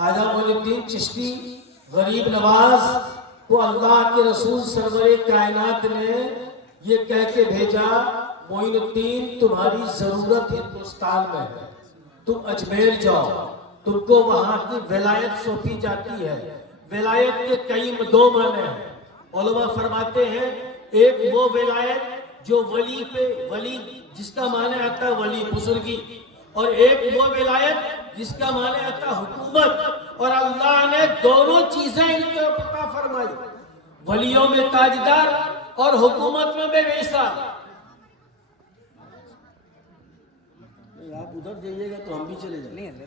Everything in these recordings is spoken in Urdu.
خواجہ معین الدین چشتی غریب نواز کو اللہ کے رسول سرور کائنات نے یہ کہہ کے بھیجا معین الدین تمہاری ضرورت ہندوستان میں ہے، تم اجمیر جاؤ، تم کو وہاں کی ولایت سونپی جاتی ہے۔ ولایت کے کئی دو معنی ہیں، علماء فرماتے ہیں ایک وہ ولایت جو ولی پہ ولی جس کا معنی آتا ہے ولی بزرگی، اور ایک وہ ولایت جس کا معنی آتا ہے حکومت، اور اللہ نے دونوں چیزیں ان کے عطا فرمائی، ولیوں میں تاجدار اور حکومت میں بے مثال۔ آپ ادھر جائیے گا تو ہم بھی چلے جائیں گے۔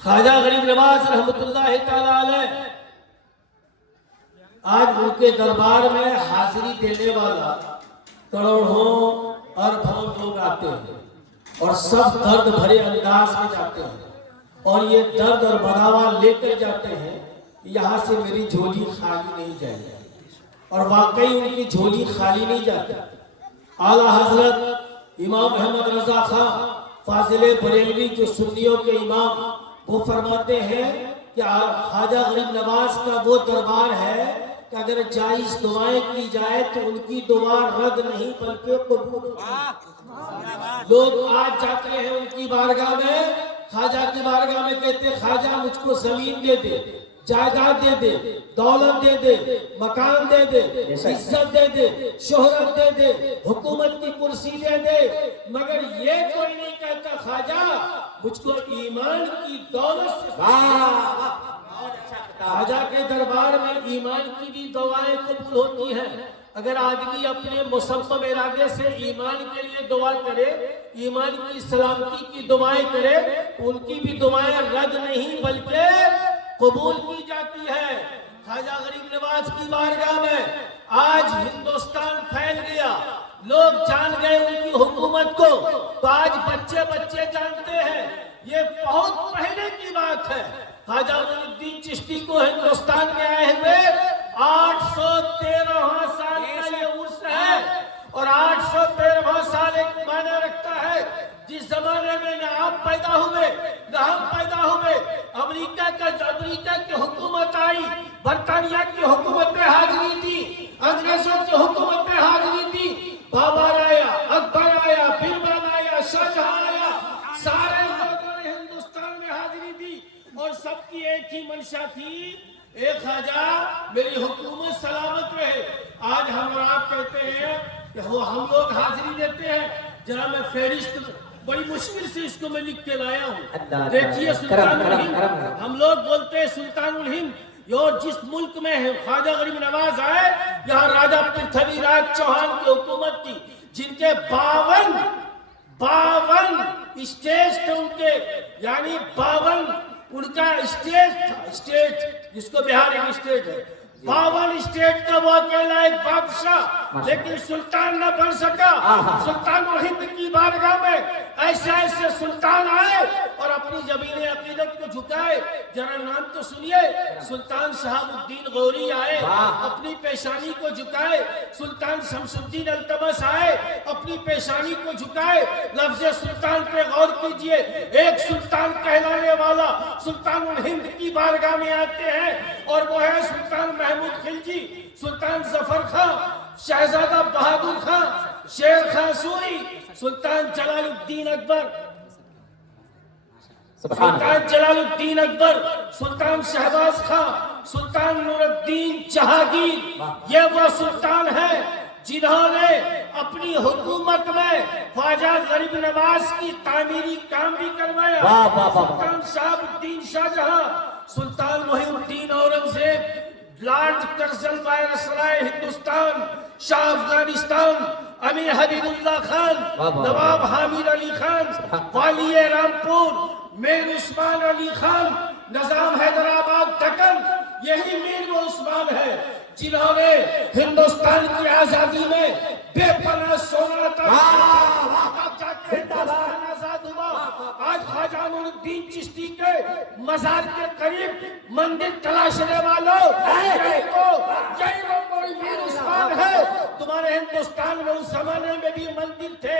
خواجہ غریب نواز رحمت اللہ تعالی علیہ آج ان کے دربار میں حاضری دینے والا کروڑوں اربوں لوگ آتے ہیں اور سب درد بھرے انداز میں جاتے ہیں، اور یہ درد اور بداوا لے کر جاتے ہیں یہاں سے میری جھولی خالی نہیں جائے گی، اور واقعی ان کی جھولی خالی نہیں جاتی۔ اعلیٰ حضرت امام محمد رضا خان فاضل بریلوی جو سنیوں کے امام، وہ فرماتے ہیں کہ خواجہ غریب نواز کا وہ دربار ہے کہ اگر جائز دعائیں کی جائے تو ان کی دعا رد نہیں بلکہ قبول ہوتی ہے۔ لوگ آج جاتے ہیں ان کی بارگاہ میں، خواجہ کی بارگاہ میں کہتے ہیں خواجہ مجھ کو زمین دے دے، جائیداد دے دے، دولت دے دے، مکان دے دے، عزت دے دے، شہرت دے دے، حکومت کی کرسی دے دے، مگر یہ کوئی نہیں کہتا خواجہ مجھ کو ایمان کی دولت سے۔ خواجہ کے دربار میں ایمان کی بھی دعائیں قبول ہوتی ہیں۔ اگر آدمی اپنے مصمم ارادے سے ایمان کے لیے دعا کرے، ایمان کی سلامتی کی دعائیں کرے، ان کی بھی دعائیں رد نہیں بلکہ قبول کی جاتی ہے۔ خواجہ غریب نواز کی بارگاہ میں آج ہندوستان پھیل گیا، لوگ جان گئے ان کی حکومت کو، تو آج بچے بچے جانتے ہیں۔ یہ بہت پہلے کی بات ہے، خواجہ معین الدین چشتی کو ہندوستان میں آئے ہوئے 813 سال کا یہ عرص ہے، اور 813 سال ایک معنی رکھتا ہے۔ جس زمانے میں نہ آپ پیدا ہوئے نہ ہم پیدا ہوئے، امریکہ کی حکومت آئی، برطانیہ کی حکومت حاضری تھی، انگریزوں کی حکومت حاضری تھی، بابر آیا، اکبر آیا، بربل آیا، شاہجہاں آیا، سارے لوگوں نے ہندوستان میں حاضری دی، اور سب کی ایک ہی منشا تھی، اے خواجہ میری حکومت سلامت رہے۔ آج ہم اور آپ کہتے ہیں کہ ہم لوگ حاضری دیتے ہیں، ذرا میں فہرست بڑی مشکل سے اس کو میں لکھ کے لایا ہوں، دیکھیے سلطان الہند، ہم لوگ بولتے ہیں سلطان الہند، اور جس ملک میں خواجہ غریب نواز آئے یہاں راجہ پرتھوی راج چوہان کی حکومت تھی، جن کے 52 اسٹیج تھے ان کے، یعنی 52 ان کا اسٹیج تھا، اسٹیٹ جس کو بہار ایک اسٹیٹ ہے، 52 اسٹیٹ کا وہ اکیلا ایک بادشاہ، لیکن سلطان نہ بن سکا۔ سلطان الہند کی بارگاہ میں ایسے ایسے سلطان آئے اور اپنی زمین عقیدت کو جھکائے، ذرا نام تو سنیے، سلطان شہاب الدین غوری آئے، اپنی پیشانی کو جھکائے، سلطان شمس الدین التمش آئے، اپنی پیشانی کو جھکائے۔ لفظ سلطان پہ غور کیجئے، ایک سلطان کہلانے والا سلطان الہند کی بارگاہ میں آتے ہیں، اور وہ ہے سلطان محمود خلجی، سلطان ظفر خان، شہزادہ بہادر خان، شیر خان سوری، سلطان جلال الدین اکبر، سلطان جلال الدین اکبر، سلطان شہباز خان، سلطان نور الدین جہانگیر، یہ وہ سلطان ہیں جنہوں نے اپنی حکومت میں خواجہ غریب نواز کی تعمیری کام بھی کروایا۔ سلطان شہاب الدین Shahjahan, Sultan Mohiuddin Aurangzeb, Lord Curzon viceroy Hindustan, Shah Afghanistan, Amir Habibullah Khan, Nawab Hamid Ali Khan, والی رامپور، میر عثمان علی خان، نظام حیدرآباد دکن، یہی میر و عثمان ہے جنہوں نے ہندوستان کی آزادی میں بے پناہ سونا تھا، ہندوستان آزاد ہوا۔ آج خواجہ معین الدین چشتی کے مزار کے قریب مندر تلاشنے والوں، یہی وہ کوئی میر عثمان ہے۔ تمہارے ہندوستان میں اس زمانے میں بھی مندر تھے،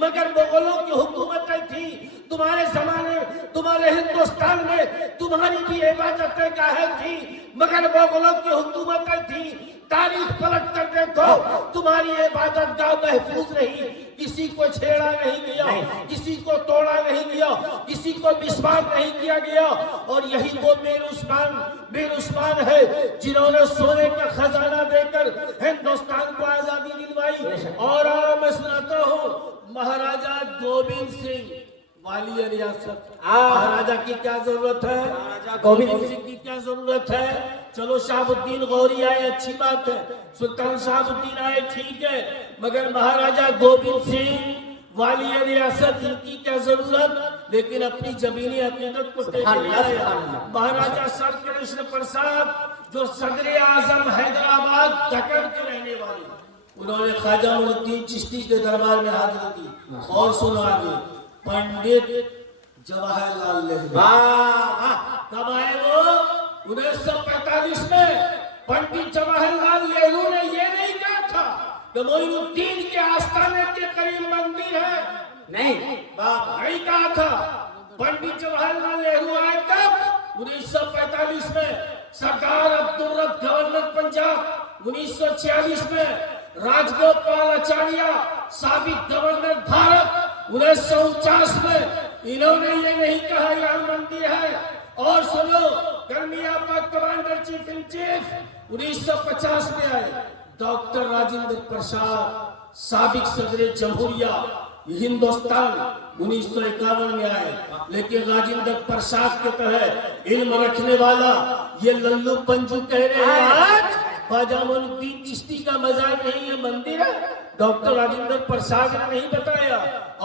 مگر مغلوں کی حکومتیں تھی، تمہارے زمانے ہمارے ہندوستان میں تمہاری بھی عبادتیں گاہیں تھی مگر مغلوں کی حکومتیں تھی. تاریخ پلٹ کر دیکھو تمہاری عبادت گاہ محفوظ رہی, کسی کو چھیڑا نہیں گیا, کسی کو توڑا نہیں گیا, کسی کو مسمار نہیں کیا گیا. اور یہی وہ میر عثمان ہے جنہوں نے سونے کا خزانہ دے کر ہندوستان کو آزادی دلوائی. اور میں سناتا ہوں مہاراجا گوبند سنگھ والی ریاست, مہاراجا کی کیا ضرورت ہے, گوبند سنگھ کی کیا ضرورت ہے. چلو شہاب الدین غوری آئے اچھی بات ہے, سلطان شہاب الدین آئے ٹھیک ہے, مگر مہاراجا گوبند سنگھ والی ریاست ان کی کیا ضرورت. لیکن اپنی زمینی عقیدت کو دیکھنے آئے مہاراجا سر کرشن پرساد جو صدر اعظم حیدرآباد دکن کے رہنے والے, انہوں نے خواجہ معین الدین چشتی کے دربار میں حاضری دی. اور سنو آگے پنڈت جواہر لال نہرو کب آئے وہ 1945 میں. پنڈت جواہر لال نہرو نے یہ نہیں کہا تھا کہ معین الدین کے آستانے کے قریب مندر ہے, نہیں کہا تھا. پنڈت جواہر لال نہرو آئے کب 1945 میں. سردار عبدالرب گورنر پنجاب 1946 میں. راج گوپال آچاریہ سابق گورنر بھارت 1949 میں. انہوں نے یہ نہیں کہا یہاں مندر ہے. اور سنو کرمی آباد کمانڈر چیف ان چیف 1950 میں آئے. ڈاکٹر راجندر پرساد سابق صدر جمہوریہ ہندوستان 1951 میں آئے. لیکن راجندر پرساد کے تحت علم رکھنے والا یہ للو پنجو کہہ رہے ہیں آج خواجہ معین الدین چشتی کا مزار نہیں ہے مندر ہے. ڈاکٹر راجندر پرساد نے نہیں بتایا.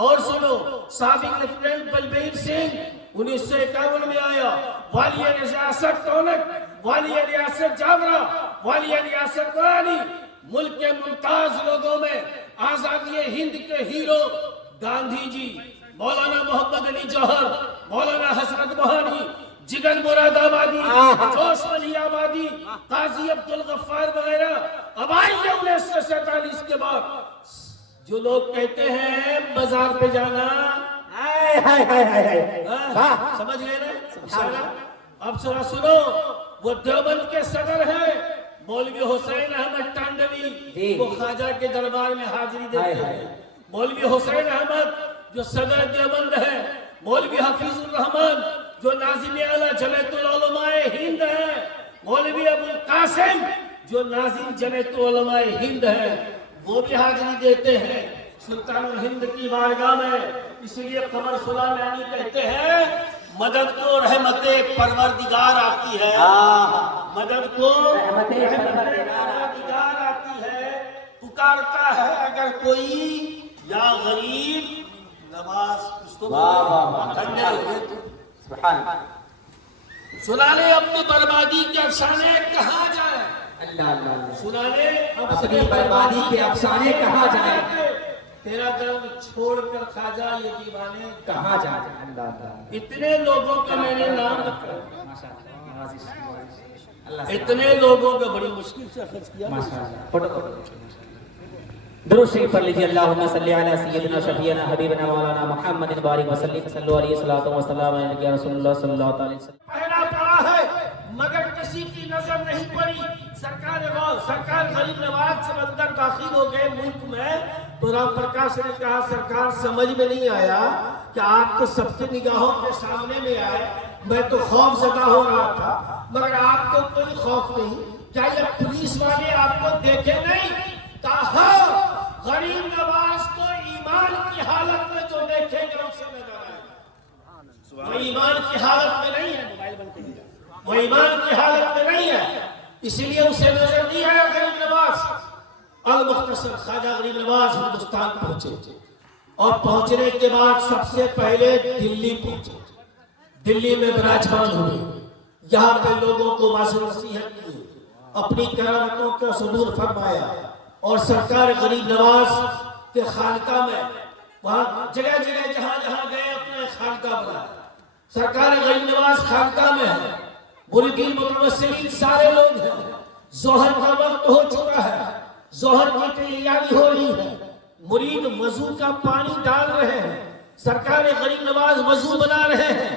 اور سنو سابق لیفٹیننٹ بلبیر سنگھ 1951 میں آیا. والی ریاست ٹونک, والی ریاست جاورا, والی ریاست وانی, ملک کے ممتاز لوگوں میں آزادی ہند کے ہیرو گاندھی جی, مولانا محمد علی جوہر, مولانا حسرت موہانی, جگر مراد آبادی, جوش علی آبادی, قاضی عبدالغفار وغیرہ. اب آئیے 1947 کے بعد جو لوگ کہتے ہیں بازار پہ جانا, سمجھ گئے نا. اب ذرا سنو وہ دیوبند کے صدر ہیں مولوی حسین احمد ٹانڈوی, وہ خواجہ کے دربار میں حاضری دیتے ہیں. مولوی حسین احمد جو صدر دیوبند ہے. مولوی حفیظ الرحمن جو ناظم اعلیٰ جمعیت العلماء ہند ہے. مولوی ابو القاسم جو ناظم جمعیت العلماء ہند ہے, وہ بھی حاضری دیتے ہیں سلطان الہند کی بارگاہ میں. اسی لیے قمر سلیمانی کہتے ہیں مدد کو رحمت پروردگار آتی ہے, مدد کو رحمت پروردگار آتی ہے. پکارتا ہے اگر کوئی یا غریب نواز اس کو سنانے اپنی بربادی کے افسانے کہاں جائے, سنانے اپنی بربادی کے افسانے کہاں جائے. تیرا درد چھوڑ کر خواجہ یہ دیوانے کہاں جائے. اتنے لوگوں کا میں نے نام رکھا, اتنے لوگوں کا بڑی مشکل سے اخذ کیا. درود شریف پڑھ لیجیے. اللہم صلی علی سیدنا شفیعنا حبیبنا مولانا محمد بارک وسلم صلو علیہ الصلوۃ والسلام علی رسول اللہ صلی اللہ علیہ وسلم. پہلا پڑا ہے مگر کسی کی نظر نہیں پڑی. سرکار غریب نواز جب اندر داخل ہو گئے ملک میں تو رام پرکاش نے کہا سرکار سمجھ میں نہیں آیا کہ آپ تو سب کی نگاہوں کے سامنے میں آئے, میں تو خوف زدہ ہو رہا تھا مگر آپ کو کوئی خوف نہیں. کیا یہ پولیس والے آپ کو دیکھے نہیں؟ تاہم غریب نواز کو ایمان کی حالت میں جو دیکھے گا اسے نظر آئے گا. وہ ایمان کی حالت میں نہیں ہے, وہ ایمان کی حالت میں نہیں ہے, اس لیے اسے نظر نہیں آیا غریب نواز. المختصر خواجہ غریب نواز ہندوستان پہنچے اور پہنچنے کے بعد سب سے پہلے دلی پہنچے. دلی میں براجمان ہوئے, یہاں پہ لوگوں کو واضح نصیحت کی, اپنی کرامتوں کا صدور فرمایا. اور سرکار غریب نواز کے خانقاہ میں وہاں جگہ جگہ جہاں جہاں گئے اپنے خانقاہ بنا. سرکار غریب نواز خانقاہ میں ہے, مریدین متوسلین سارے لوگ ہیں. ظہر کا وقت ہو چکا ہے, ظہر کی تیاری ہو رہی ہے, مرید وضو کا پانی ڈال رہے ہیں, سرکار غریب نواز وضو بنا رہے ہیں.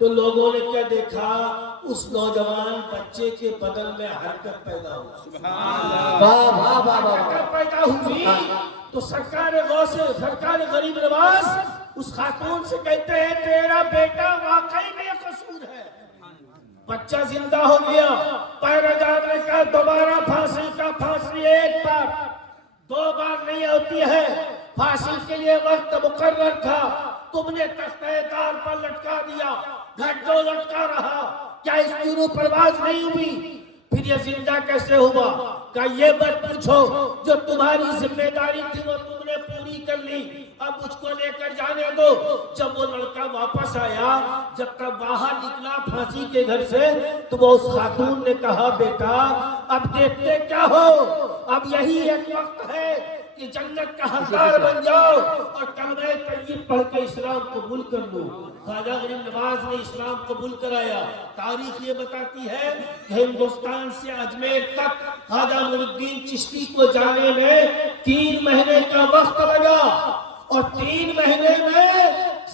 تو لوگوں نے کیا دیکھا؟ اس نوجوان بچے کے بدن میں حرکت پیدا ہوئی، حرکت پیدا ہوئی تو سرکار غوث، سرکار غریب نواز اس خاتون سے کہتے ہیں تیرا بیٹا واقعی بے قصور ہے۔ بچہ زندہ ہو گیا۔ پہرےدار نے کہا دوبارہ پھانسی کا، پھانسی ایک بار، دو بار نہیں ہوتی ہے، پھانسی کے لیے وقت مقرر تھا، تم نے تختہ تار پر لٹکا دیا، گھٹو لٹکا رہا، کیا اس کی روح پرواز نہیں ہوئی؟ پھر یہ زندہ کیسے ہوا؟ کہ یہ مت پوچھو، جو تمہاری ذمہ داری تھی وہ تم نے پوری کر لی، اب مجھ کو لے کر جانے دو۔ جب وہ لڑکا واپس آیا، جب تک باہر نکلا پھانسی کے گھر سے، تو وہ اس خاتون نے کہا بیٹا اب دیکھتے کیا ہو، اب یہی ایک وقت ہے کہ جنت کا حقدار بن جاؤ اور کلمہ طیب پڑھ کے اسلام قبول کر لو۔ خواجہ غریب نواز نے اسلام قبول کرایا۔ تاریخ یہ بتاتی ہے کہ ہندوستان سے اجمیر تک خواجہ معین الدین چشتی کو جانے میں 3 مہینے کا وقت لگا، اور 3 مہینے میں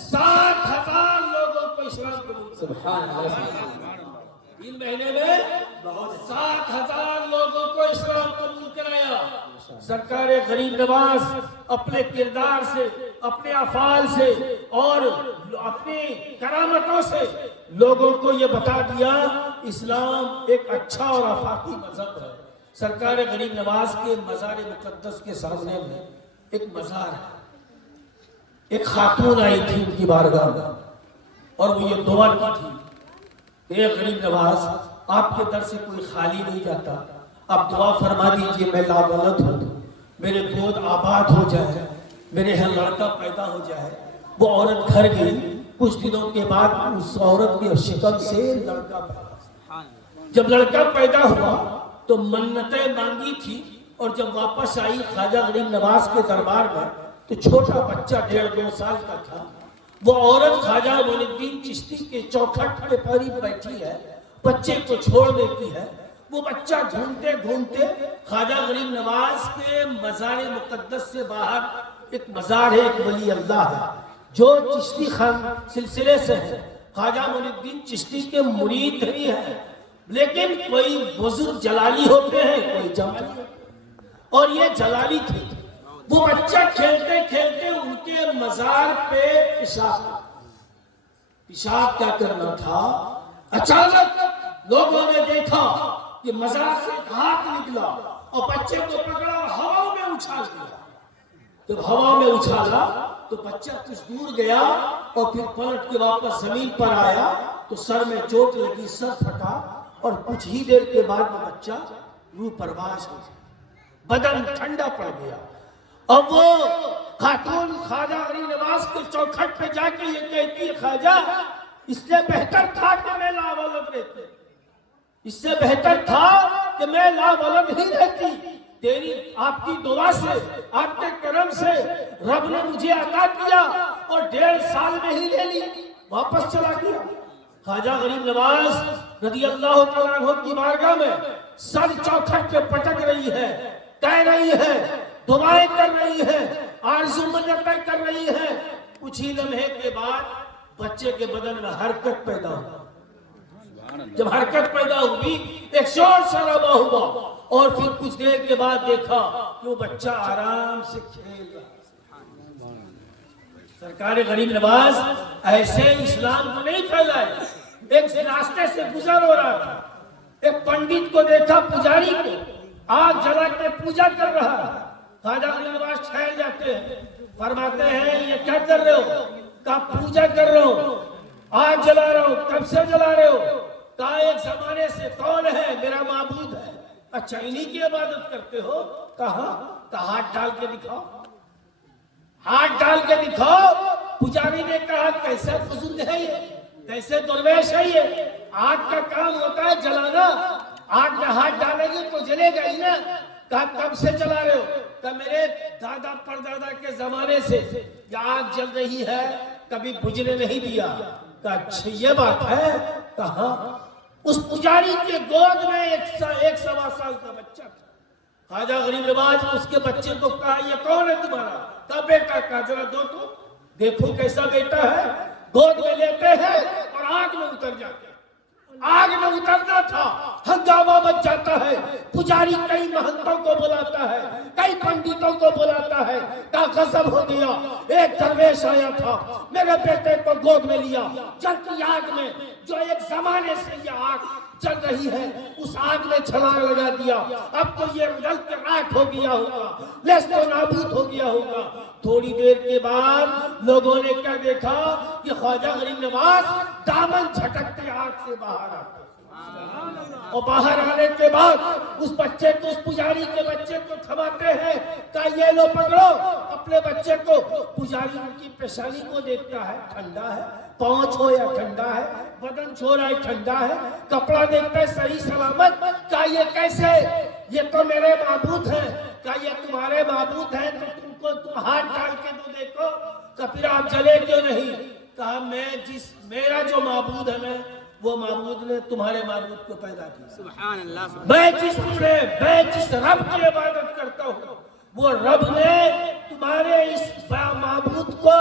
7,000 لوگوں کو اسلام قبول کرایا۔ 3 مہینے میں 7,000 لوگوں کو اسلام قبول کرایا۔ سرکار غریب نواز اپنے کردار سے، اپنے افعال سے اور اپنی کرامتوں سے لوگوں کو یہ بتا دیا اسلام ایک اچھا اور آفاقی مذہب ہے۔ سرکار غریب نواز کے مزار مقدس کے سامنے میں ایک مزار ہے۔ ایک خاتون آئی تھی ان کی بارگاہ میں اور وہ یہ دعا کی تھی، اے غریب نواز آپ کے در سے کوئی خالی نہیں جاتا، آپ دعا فرما دیجئے میں لاولد ہوں، میرے گود آباد ہو جائے، میرے یہاں لڑکا پیدا ہو جائے۔ وہ عورت گھر گئی، کچھ دنوں کے بعد اس عورت کی شکم سے لڑکا پیدا۔ جب لڑکا پیدا ہوا تو منتیں مانگی تھی، اور جب واپس آئی خواجہ غریب نواز کے دربار میں تو چھوٹا بچہ 1.5-2 سال کا تھا۔ وہ عورت خواجہ معین الدین چشتی کے چوکھٹ پہ قریب بیٹھی ہے، بچے کو چھوڑ دیتی ہے۔ وہ بچہ ڈھونڈتے ڈھونڈتے خواجہ غریب نواز کے مزار مقدس سے باہر ایک مزار ہے، ایک ولی اللہ ہے جو چشتی خان سلسلے سے ہے، خواجہ معین الدین چشتی کے مرید ہی ہے، لیکن کوئی بزرگ جلالی ہوتے ہیں، کوئی جمالی ہوتے ہیں، اور یہ جلالی تھے۔ وہ بچہ کھیلتے کھیلتے ان کے مزار پہ پیشاب کیا کرنا تھا، اچانک لوگوں نے دیکھا کہ مزار سے ایک ہاتھ نکلا اور بچے کو پکڑا اور ہوا میں اچھال دیا۔ جب ہوا میں اچھالا تو بچہ کچھ دور گیا اور پھر پلٹ کے واپس زمین پر آیا تو سر میں چوٹ لگی، سر پھٹا، اور کچھ ہی دیر کے بعد وہ بچہ روح پرواز ہو گیا، بدن ٹھنڈا پڑ گیا۔ اب وہ خاتون خواجہ غریب نواز کے چوکھٹ پہ جا کے یہ کہتی ہے خواجہ اس سے بہتر تھا کہ میں لاولد رہتی، اس سے بہتر تھا کہ میں لاولد ہی رہتی، تیری آپ کی دعا سے، آپ کے کرم سے رب نے مجھے عطا کیا اور 1.5 سال میں ہی لے لی، واپس چلا گیا۔ خواجہ غریب نواز رضی اللہ تعالیٰ عنہ کی بارگاہ میں سر چوکھٹ پہ پٹک رہی ہے، کہہ رہی ہے، دعائیں کر رہی ہے، آرزو منتیں کر رہی ہے۔ کچھ ہی لمحے کے بعد بچے کے بدن میں حرکت پیدا ہوئی۔ جب حرکت پیدا ہوئی ایک شور شرابہ ہوا، اور پھر کچھ دیر کے بعد دیکھا کہ وہ بچہ آرام سے کھیل رہا۔ سرکار غریب نواز ایسے اسلام کو نہیں پھیلائے، ایک راستے سے گزر ہو رہا تھا، ایک پنڈت کو دیکھا، پجاری کو آگ جلا کے پوجا کر رہا ہے۔ خواجہ غریب نواز ٹھہر جاتے ہیں، فرماتے ہیں یہ کیا کر رہے ہو؟ کہا پوجا کر رہا ہوں، آگ جلا رہا ہوں۔ کب سے جلا رہے ہو؟ کہا ایک زمانے سے۔ کون ہے؟ میرا معبود ہے۔ اچھا انہی کی عبادت کرتے ہو؟ کہا ہاتھ ڈال کے دکھاؤ، ہاتھ ڈال کے دکھاؤ۔ پجاری نے کہا کیسا بزرگ ہے یہ، کیسے درویش ہے یہ، آگ کا کام ہوتا ہے جلانا، آگ میں ہاتھ ڈالیں گے تو جلے گا ہی نا۔ کہا کب سے جلا رہے ہو؟ کہا میرے دادا پردادا کے زمانے سے یہ آگ جل رہی ہے، کبھی بجھنے نہیں دیا۔ کہا اچھا یہ بات ہے؟ کہا اس پجاری کے گود میں 1.25 سال کا بچہ تھا۔ خواجہ غریب نواز نے اس کے بچے کو کہا یہ کون ہے تمہارا؟ کہا بیٹا۔ کہا ذرا دو تو دیکھو کیسا بیٹا ہے۔ گود میں لیتے ہیں اور آگ میں اتر جاتے ہیں۔ آگ میں اترنا تھا، ہنگامہ مچ جاتا ہے، پجاری کئی مہنتوں کو بلاتا ہے، کئی پنڈتوں کو بلاتا ہے، کہا غضب ہو گیا، ایک درویش آیا تھا، میرے بیٹے کو گود میں لیا، جلتی آگ میں، جو ایک زمانے سے یہ آگ چل رہی ہے، اس آگ میں چھلانگ لگا دیا، اب تو یہ جل کے راکھ ہو گیا ہوگا، لیس تو نابود ہو گیا ہوگا۔ تھوڑی دیر کے بعد لوگوں نے کیا دیکھا کہ خواجہ غریب نواز دامن جھٹکتے آگ سے باہر آتے، اور باہر آنے کے بعد اس بچے کو، اس پجاری کے بچے کو تھماتے ہیں، کہا یہ لو پکڑو اپنے بچے کو۔ پجاری ان کی پیشانی کو دیکھتا ہے، ٹھنڈا ہے، پاؤں چھو یا ٹھنڈا ہے، بدن چھو رہا ہے ٹھنڈا ہے، کپڑا دیکھتا ہے صحیح سلامت، کہا یہ کیسے؟ یہ تو میرے معبود ہیں۔ کہا یہ تمہارے معبود ہیں تو تم ہاتھ ڈال کے تو دیکھو، کہ پھر آپ جلے کیوں نہیں؟ کہا میرا جو معبود ہے میں وہ معبود نے تمہارے معبود کو پیدا کیا۔ سبحان اللہ۔ میں جس رب کی عبادت کرتا ہوں وہ رب نے تمہارے اس معبود کو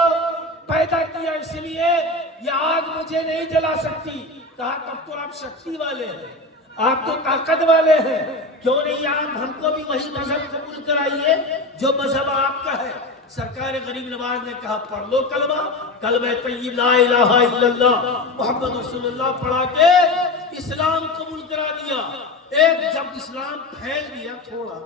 پیدا کیا، اس لیے یہ آگ مجھے نہیں جلا سکتی۔ کہا تب تو آپ شکتی والے ہیں، آپ تو طاقت والے ہیں، کیوں نہیں آپ ہم کو بھی وہی مذہب قبول کرائیے جو مذہب آپ کا ہے۔ سرکار غریب نواز نے کہا پڑھ لو کلمہ طیب لا الہ الا اللہ محمد رسول اللہ پڑھا کے اسلام قبول کرا دیا۔ ایک جب اسلام پھیل گیا تھوڑا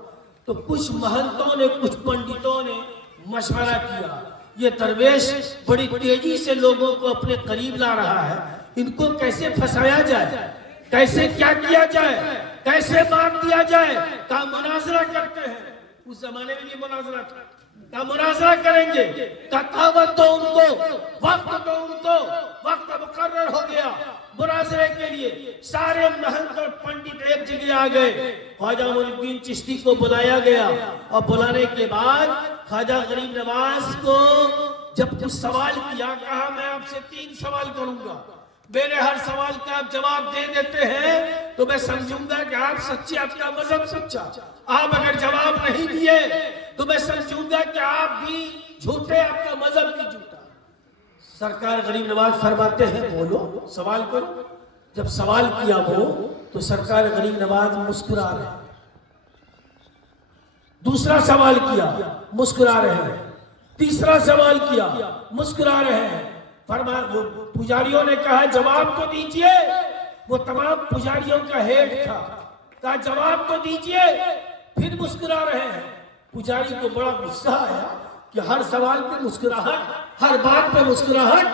تو کچھ مہنتوں نے، کچھ پنڈتوں نے مشورہ کیا، یہ درویش بڑی تیزی سے لوگوں کو اپنے قریب لا رہا ہے، ان کو کیسے پھنسایا جائے، کیسے کیا کیا جائے، کیسے مار دیا جائے؟ کہا مناظرہ کرتے ہیں۔ اس زمانے میں بھی مناظرہ تھا، کہا مناظرہ کریں گے، کہا دعوت دو ان کو، وقت دو ان کو۔ وقت مقرر ہو گیا مناظرے کے لیے، سارے مہنت اور پنڈت ایک جگہ آ گئے، خواجہ معین الدین چشتی کو بلایا گیا، اور بلانے کے بعد خواجہ غریب نواز کو جب کچھ سوال کیا، کہا میں آپ سے 3 سوال کروں گا، میرے ہر سوال کا آپ جواب دے دیتے ہیں تو میں سمجھوں گا کہ آپ سچے، آپ کا مذہب سچا۔ آپ اگر جواب نہیں دیے تو میں سمجھوں گا کہ آپ بھی جھوٹے، آپ کا مذہب بھی جھوٹا۔ سرکار غریب نواز فرماتے ہیں بولو، سوال کرو۔ جب سوال کیا وہ تو سرکار غریب نواز مسکرا رہے ہیں۔ دوسرا سوال کیا، مسکرا رہے ہیں۔ تیسرا سوال کیا، مسکرا رہے ہیں۔ فرمایا، پجاریوں نے کہا جواب تو دیجئے، وہ تمام پجاریوں کا ہیڈ تھا، کہا جواب تو دیجئے، پھر مسکرا رہے ہیں۔ پجاری کو بڑا غصہ آیا کہ ہر سوال پہ مسکراہٹ، ہر بات پہ مسکراہٹ،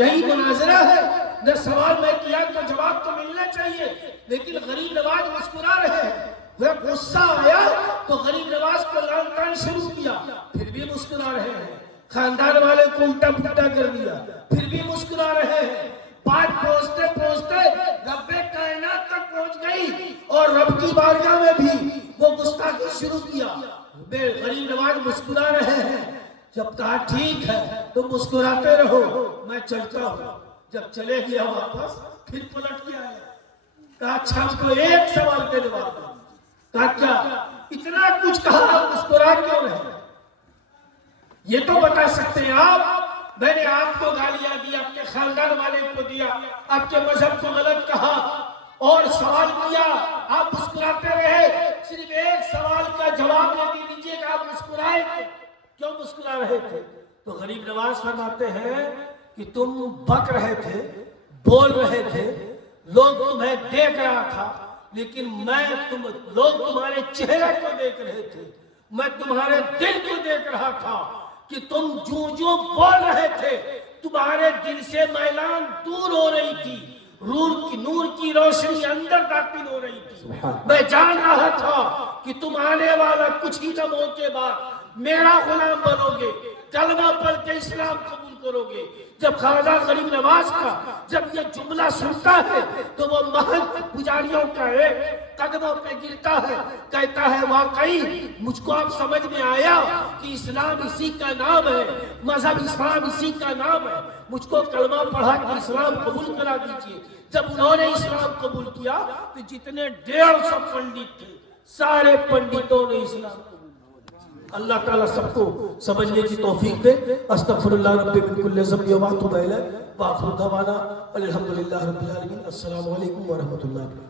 یہی مناظرہ ہے؟ نہ سوال میں کیا تو جواب تو ملنا چاہیے، لیکن غریب نواز مسکرا رہے ہیں۔ وہ غصہ آیا تو غریب نواز کو لعن طعن شروع کیا، پھر بھی مسکرا رہے ہیں۔ خاندان والے کو الٹا پلٹا کر دیا، پھر بھی مسکرا رہے ہیں۔ بات پہنچتے پہنچتے رب کائنات تک پہنچ گئی، اور رب کی بارگاہ میں بھی وہ گستاخی شروع کیا۔ غریب نواز مسکرا رہے ہیں۔ جب کہا ٹھیک ہے تو مسکراتے رہو، میں چلتا ہوں۔ جب چلے گیا واپس، پھر پلٹ کے آیا، کہا اچھا ہم کو ایک سوال کا جواب دو۔ کہا کیا؟ اتنا کچھ کہا، آپ مسکرا کیوں رہے؟ یہ تو بتا سکتے ہیں آپ، میں نے آپ کو گالیاں دی، آپ کے خاندان والے کو دیا، آپ کے مذہب کو غلط کہا اور سوال کیا، آپ مسکراتے رہے۔ صرف ایک سوال کا جواب دے دیجیے کہ آپ مسکرائے تھے، کیوں مسکرا رہے تھے؟ تو غریب نواز فرماتے ہیں کہ تم بک رہے تھے، بول رہے تھے، لوگ تمہیں دیکھ رہا تھا، لیکن لوگ تمہارے چہرے کو دیکھ رہے تھے، میں تمہارے دل کو دیکھ رہا تھا کہ تم جو بول رہے تھے، تمہارے دل سے میلان دور ہو رہی تھی، نور کی روشنی اندر داخل ہو رہی تھی۔ میں جان رہا تھا کہ تم آنے والا کچھ ہی لمحوں کے بعد میرا غلام بنو گے، کلمہ پڑھ کے اسلام قبول کرو گے۔ جب خواجہ غریب نواز کا جب یہ جملہ سنتا ہے تو وہ مہنت پجاریوں کا ایک قدموں پہ گرتا ہے، کہتا ہے واقعی مجھ کو اب سمجھ میں آیا کہ اسلام اسی کا نام ہے، مذہب اسلام اسی کا نام ہے، مجھ کو کلمہ پڑھا کہ اسلام قبول کرا دیجئے۔ جب انہوں نے اسلام قبول کیا تو جتنے 150 پنڈت تھے، سارے پنڈتوں نے اسلام قبول کیا۔ اللہ تعالیٰ سب کو سمجھنے کی توفیق دے۔ استغفر اللہ رب من کل ذنب و اتوب الیہ۔ وآخر دعوانا الحمدللہ رب العالمین. السلام علیکم ورحمۃ اللہ.